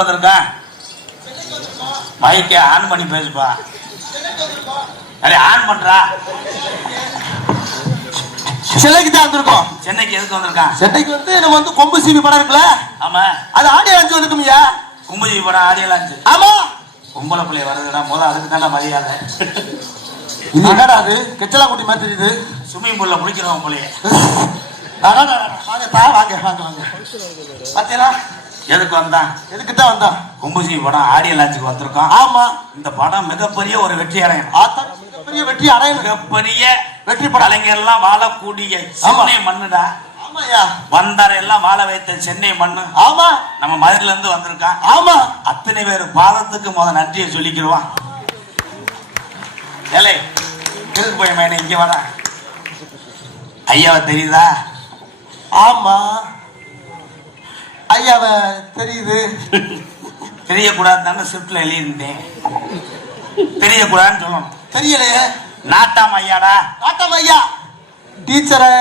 எதுக்கு வந்திருக்கேன்? மைக்கை ஆன் பண்ணி பேசுப்பா. அடே ஆன் பண்றா. சிலைக்கு தான் வந்திருக்கோம். சென்னைக்கு எதுக்கு வந்திருக்கான்? சென்னைக்கு வந்து நம்ம வந்து கொம்பு சீவி படம் இருக்குல்ல? ஆமா. அது ஆடியோ லான்ச் வந்துருக்குமியா? கொம்பு சீவி படம் ஆடியோ லான்ச். ஆமா. பொம்பளை பிள்ளை வருதுன்னா முதல் அதுக்கு தானே மரியாதை. இது என்னடா அது? கெச்சலா குட்டி மாதிரி தெரியுது. ஸ்விம்மிங் பூல்ல முடிக்கிறவங்க பிள்ளைய. வாங்க வாங்க வாங்க வாங்க. பாத்தீங்களா? எதுக்கு வந்தான்? எதுக்கு தான் வந்தான்? கொம்பு சீவி படம் ஆடியோ லான்ச்சுக்கு வந்திருக்கோம். ஆமா. இந்த படம் மிகப்பெரிய ஒரு வெற்றி அடையணும். மிகப்பெரிய வெற்றி அடையணும். மிகப்பெரிய வெற்றி படம். கலைஞர்லாம் வாழக்கூடிய சென்னை மண்ணுடா. ஆமாயா. வந்தார எல்லாம் வாழ வைத்த சென்னை மண்ணு. ஆமா. நம்ம மதுரையில இருந்து வந்திருக்கான். ஆமா. அத்தனை பேர் பாதத்துக்கு முத நன்றியை சொல்லிக்கிடுவான். ஏலே எதுக்கு போய் மேன இங்க வர? ஐயாவை தெரியுதா? ஆமா ஐயாவ தெரியுது. தெரியக்கூடாதுன்னு ஸ்கிரிப்ட்ல எழுதியிருந்தேன். தெரியக்கூடாதுன்னு சொல்லணும். தெரியலையே. நாட்டாம் ஐயாடா. நாட்டாம் ஐயா டீச்சரை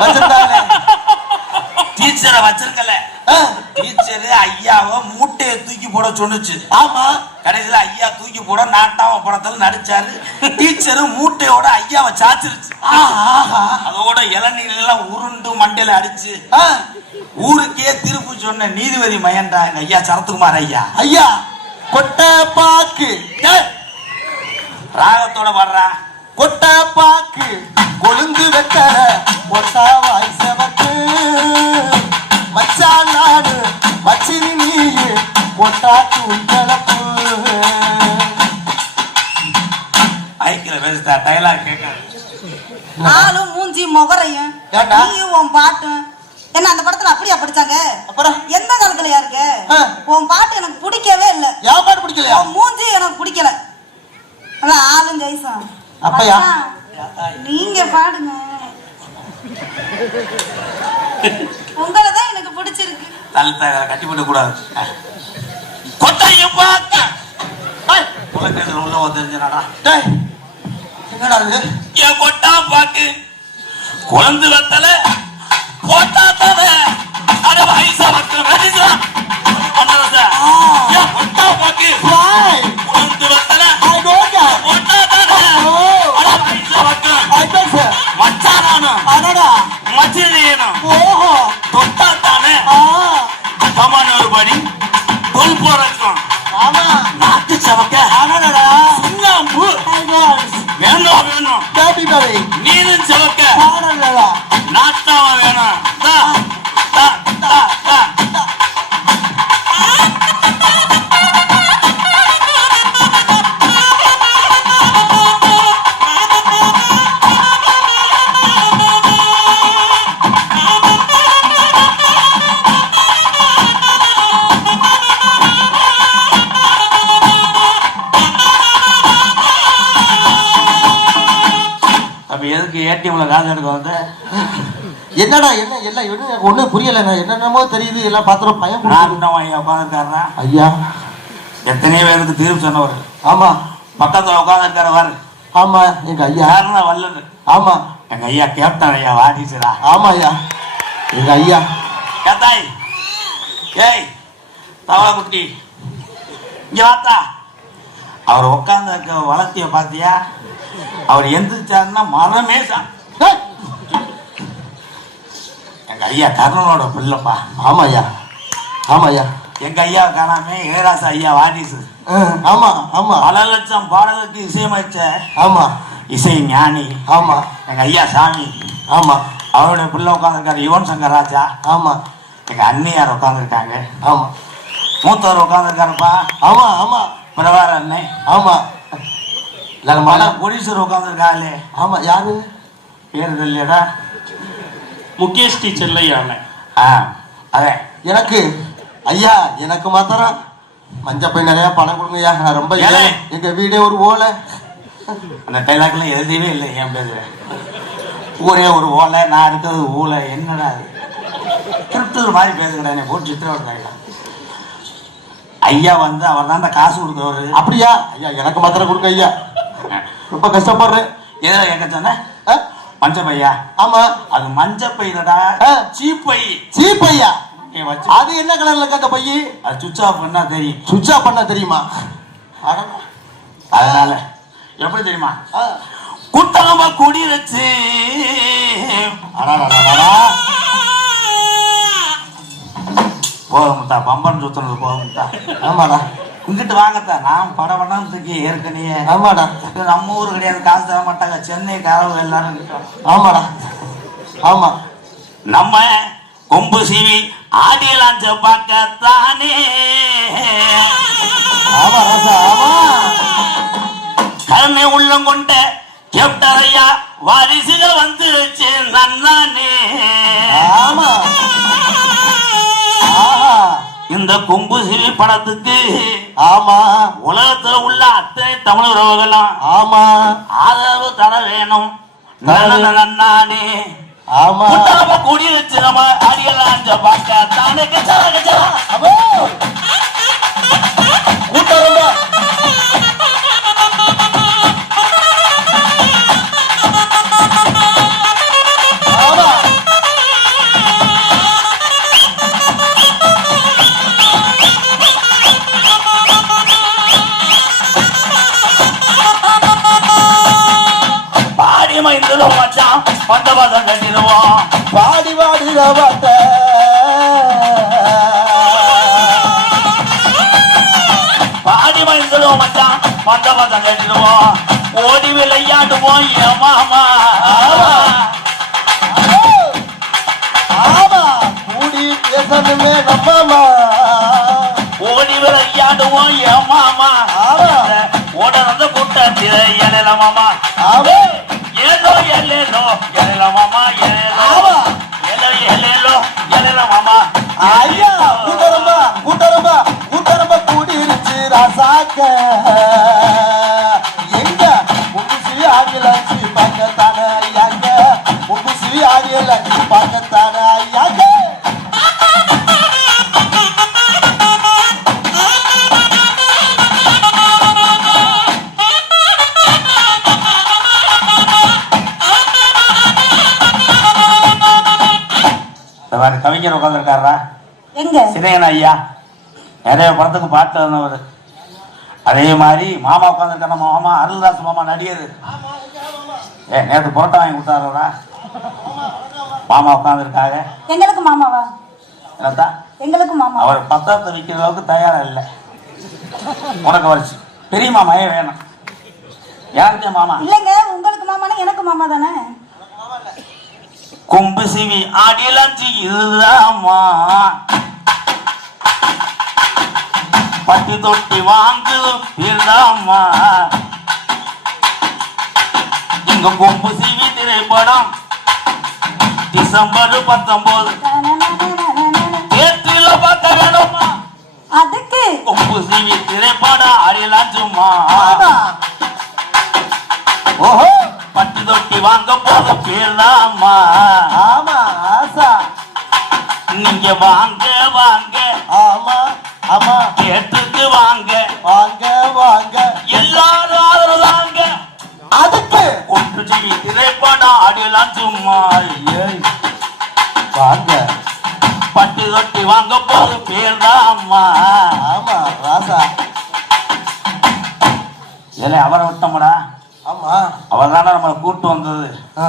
வச்சிருந்தாங்க. டீச்சரை வச்சிருக்கல. டீச்சரு ஐயாவை மூட்டையை தூக்கி போட சொன்னுச்சு. ஆமா. கடைசியில ஐயா தூக்கி போட நாட்டாம படத்துல நடிச்சாரு. டீச்சரு மூட்டையோட ஐயாவை சாச்சிருச்சு. அதோட இளநீர் எல்லாம் உருண்டு மண்டையில அடிச்சு ஊருக்கே திருப்பு சொன்ன நீதிபதி மயன்டா எங்க ஐயா சரத்குமார் ஐயா. ஐயா கொட்டை பாக்கு ராகத்தோட பாடுறா. கொட்டை பாக்கு கொழுந்து வெட்டற கொட்டா வாய்சவக்கு மச்சான் நாடு மச்சினி நீயே கொட்டா தூக்கலப்பு. ஐக்கிய பேசுதா டயலாக் கேட்காது. ஆளும் மூஞ்சி முகரையும் நீயும் உன் பாட்டும் என்ன அந்த படத்துல அப்படியா படிச்சாங்க? அப்புறம் எந்த காலத்துலயா இருக்கு? உன் பாட்டு எனக்கு பிடிக்கவே இல்ல. யா பாட்டு பிடிக்கலையா? உன் மூஞ்சி எனக்கு பிடிக்கல. அதான் ஆளும் ஜெய்சன். அப்பயா நீங்க பாடுங்க. உங்களதான் எனக்கு பிடிச்சிருக்கு. தலை கட்டிவிட கூடாது. கொட்டையும் பார்க்க உலகத்தில் உள்ள தெரிஞ்சனாடா. என்னடா இது? என் கொட்டா பாக்கு குழந்தை வெத்தல போட்டா தானே அட வயசா மக்கள் வெடிக்கலாம். என் கொட்டா பாக்கு குழந்தை வெத்தல போட்டா தானே அட வயசா மக்கள் மச்சானானும் மச்சினியனும் தொட்டா தானே கமான ஒரு படி தொல் போறக்கும். ஆமா. நாட்டு சவக்க சுண்ணாம்பு வேணும் வேணும். பேபி பேபி நீனும் சவக்க பாடலடா. நாட்டாவ வேணும். தா தா தா தா. எதுக்கு ஏடிஎம்ல காசு எடுக்க வந்து? என்னடா என்ன எல்லாம் எனக்கு ஒண்ணும் புரியலங்க. என்னென்னமோ தெரியுது. எல்லாம் பாத்திரம் பயம். ஐயா உட்காந்துருக்காரா? ஐயா எத்தனையோ பேருக்கு தீர்ப்பு சொன்னவர். ஆமா. பக்கத்துல உட்காந்துருக்காரு. ஆமா எங்க ஐயா. யாருன்னா வல்லது. ஆமா எங்க ஐயா கேப்டன் ஐயா வாடிச்சுடா. ஆமா ஐயா எங்க ஐயா. கேத்தாய் ஏய் தவளை குட்டி இங்க வாத்தா. அவர் உட்காந்து வளர்த்திய பாத்தியா? அவர் எந்திரிச்சாருன்னா மரமே எங்க ஐயா கர்ணனோட பிள்ளைப்பா. ஆமா ஐயா. ஆமா ஐயா. எங்க ஐயா காணாமே இளையராசா ஐயா வாடிசு. ஆமா ஆமா. பல லட்சம் பாடலுக்கு இசையமைச்ச ஆமா இசை ஞானி. ஆமா எங்க ஐயா சாமி. ஆமா. அவருடைய பிள்ளை உட்காந்துருக்காரு யுவன் சங்கர் ராஜா. ஆமா. எங்க அண்ணியார் உட்காந்துருக்காங்க. ஆமா. மூத்தவர் உட்காந்துருக்காருப்பா. ஆமா ஆமா. பிரபார அண்ணே. ஆமா. கோடீஸ்வரர் உட்காந்துருக்காங்களே. ஆமா. யாரு பேரு தெரியலடா. முகேஷ் டி செல்லையா. அதே எனக்கு ஐயா எனக்கு மாத்திரம் மஞ்சள் போய் நிறைய பணம் கொடுங்கய்யா. நான் ரொம்ப எங்க வீடே ஒரு ஓலை. அந்த டைலாக்ல எழுதவே இல்லை. என் பேரு ஊரே ஒரு ஓலை, நான் இருக்கிறது ஊலை. என்னடா அது திருட்டல் மாதிரி பேசுகிறேன். போட்டு சித்திரவதை. ஐயா வந்து அவர் தான் காசு கொடுத்தவரு. அப்படியா? ஐயா எனக்கு மாத்திரம் கொடுங்க ஐயா. ரொம்ப கஷ்டப்படுறேன். எதில் கேட்க சொன்ன? மஞ்ச பையா? ஆமா. அது மஞ்ச பையடா. சீப்பை. சீப்பையா? அது என்ன கலர்ல இருக்கு அந்த பையி? அது சுவிட்ச் ஆஃப் பண்ணா தெரியும். சுவிட்ச் ஆஃப் பண்ண தெரியுமா? அதனால எப்படி தெரியுமா? குட்டாம குடிரச்சு போகமுட்டா பம்பன் சுத்துறது போகமுட்டா. ஆமாடா இங்கிட்டு வாங்கத்தா நான் படம் தூக்கி ஏற்கனவே. ஆமாடா நம்ம ஊரு கிடையாது, காசு தர மாட்டாங்க. சென்னை காரவங்க எல்லாரும் இருக்கோம். ஆமாடா ஆமா. நம்ம கொம்பு சீவி ஆடியலாஞ்ச பார்க்கத்தானே. ஆமா ராசா ஆமா. கருணை உள்ளம் கொண்ட கேப்டரையா வாரிசுகள் வந்துச்சு நன்னானே. ஆமா இந்த கொம்பு சீவி படத்துக்கு ஆமா உலகத்துல உள்ள அத்தனை தமிழ் உறவுகளும் ஆமா ஆதரவு தர வேணும் நன்னானே. ஆமா கூடி வச்சு நம்ம அடியலாஞ்ச பார்க்கத்தானே. பாடி மைந்தலும் மச்சான் வந்த பதம் கட்டிடுவோம். பாடி வாடி ரவாட்ட பாடி மைந்தலும் மச்சான் வந்த பதம் கட்டிடுவோம். ஓடி விளையாடுவோம் ஏமாமா. ஆமா கூடி பேசணுமே நம்மமா. ஓடி விளையாடுவோம் ஏமாமா. ஓட வந்த கூட்டத்தில் எழலமாமா. ஆமா ஏலோ எலேலோ எழலமாமா. ஏலோ எலேலோ எழலமாமா. ஐயா கூட்டரம்பா கூட்டரம்பா கூட்டரம்பா கூடிருச்சு ராசாக்க. எங்க புதுசி ஆகியலச்சு பார்க்கத்தான ஐயாங்க. புதுசி ஆகியலச்சு பார்க்கத்தான ஐயாங்க. கவிஞர் உட்காந்துருக்காரா எங்க சிறையன் ஐயா. நிறைய படத்துக்கு பாட்டு வந்தவர். அதே மாதிரி மாமா உட்காந்துருக்கான மாமா அருள்தாஸ் மாமா நடிகர். நேற்று புரோட்டா வாங்கி கொடுத்தாரா மாமா உட்காந்துருக்காங்க. எங்களுக்கு மாமாவா? என்னத்தா எங்களுக்கு மாமா. அவர் பத்திரத்தை விற்கிற அளவுக்கு தயாரா இல்லை. உனக்கு வரிச்சு பெரிய மாமாயே வேணும். யாருக்கே மாமா இல்லைங்க, உங்களுக்கு மாமானா எனக்கு மாமா தானே. கொம்பு சிவி ஆடியலாச்சு இதுதாமா. பட்டி தொட்டி வாங்கு இதுதாமா. இங்க கொம்பு சிவி திரைப்படம் டிசம்பர் 19 தேட்டரில் பார்க்க வேணுமா? அதுக்கு கொம்பு சிவி திரைப்படம் ஆடியலாச்சுமா. ஓஹோ பட்டி தொட்டி வாங்க போது பேர்தாமா. ஆமா ஆசா நீங்க வாங்க வாங்க. ஆமா ஆமா தேட்டருக்கு வாங்க வாங்க வாங்க. எல்லாரும் ஆதரவு தாங்க. அதுக்கு ஒன்று ஜிவி திரைப்படம் ஆடியலாம் சும்மா. வாங்க பட்டி தொட்டி வாங்க போது பேர்தாமா. ஆமா ராசா. ஏலே அவரை விட்டோம்டா. ஆமா அவர் தானே நம்மளை கூட்டு வந்தது. ஆ.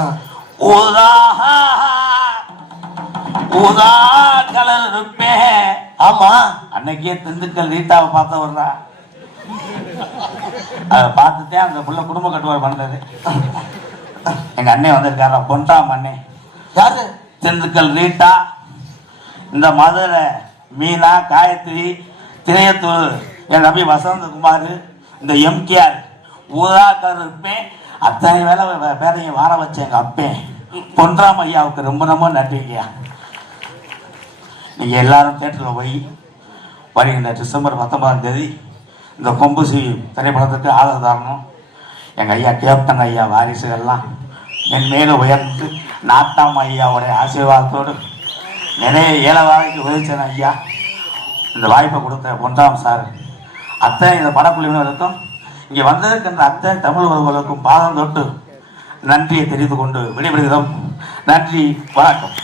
ஊதா ஊதா கலர் இருப்பேன். ஆமா அன்னைக்கே திண்டுக்கல் ரீட்டாவை பார்த்தவர்றா. அதை பார்த்துட்டே அந்த புள்ள குடும்ப கட்டுவார் பண்ணது. எங்க அண்ணன் வந்திருக்காரா பொன்டாம் அண்ணே. யாரு? திண்டுக்கல் ரீட்டா, இந்த மதுரை மீனா, காயத்ரி, திரையத்தூர் என் நம்பி வசந்தகுமார், இந்த எம்கேஆர் ஊதாக்கர் இருப்பேன். அத்தனை வேலை பேரையும் வார வச்ச எங்க அப்பேன் பொன்ராம் ஐயாவுக்கு ரொம்ப ரொம்ப நன்றிங்கய்யா. நீங்க எல்லாரும் தேட்டரில் போய் வருகின்ற டிசம்பர் 19ஆம் தேதி இந்த கொம்பு சிவி திரைப்படத்துக்கு ஆதரவு தரணும். எங்கள் ஐயா கேப்டன் ஐயா வாரிசுகள்லாம் மென்மேலும் உயர்ந்து நாட்டாம் ஐயாவுடைய ஆசீர்வாதத்தோடு நிறைய ஏழைவாய்க்கு உதவிச்சன ஐயா. இந்த வாய்ப்பை கொடுத்த பொன்ராம் சார் அத்தனை இந்த படக்குழுவினருக்கும் இங்கே வந்திருக்கின்ற அத்தனை தமிழ் உறவுகளுக்கும் பாதம் தொட்டு நன்றியை தெரிந்து கொண்டு விடைபெறுகிறோம். நன்றி, வணக்கம்.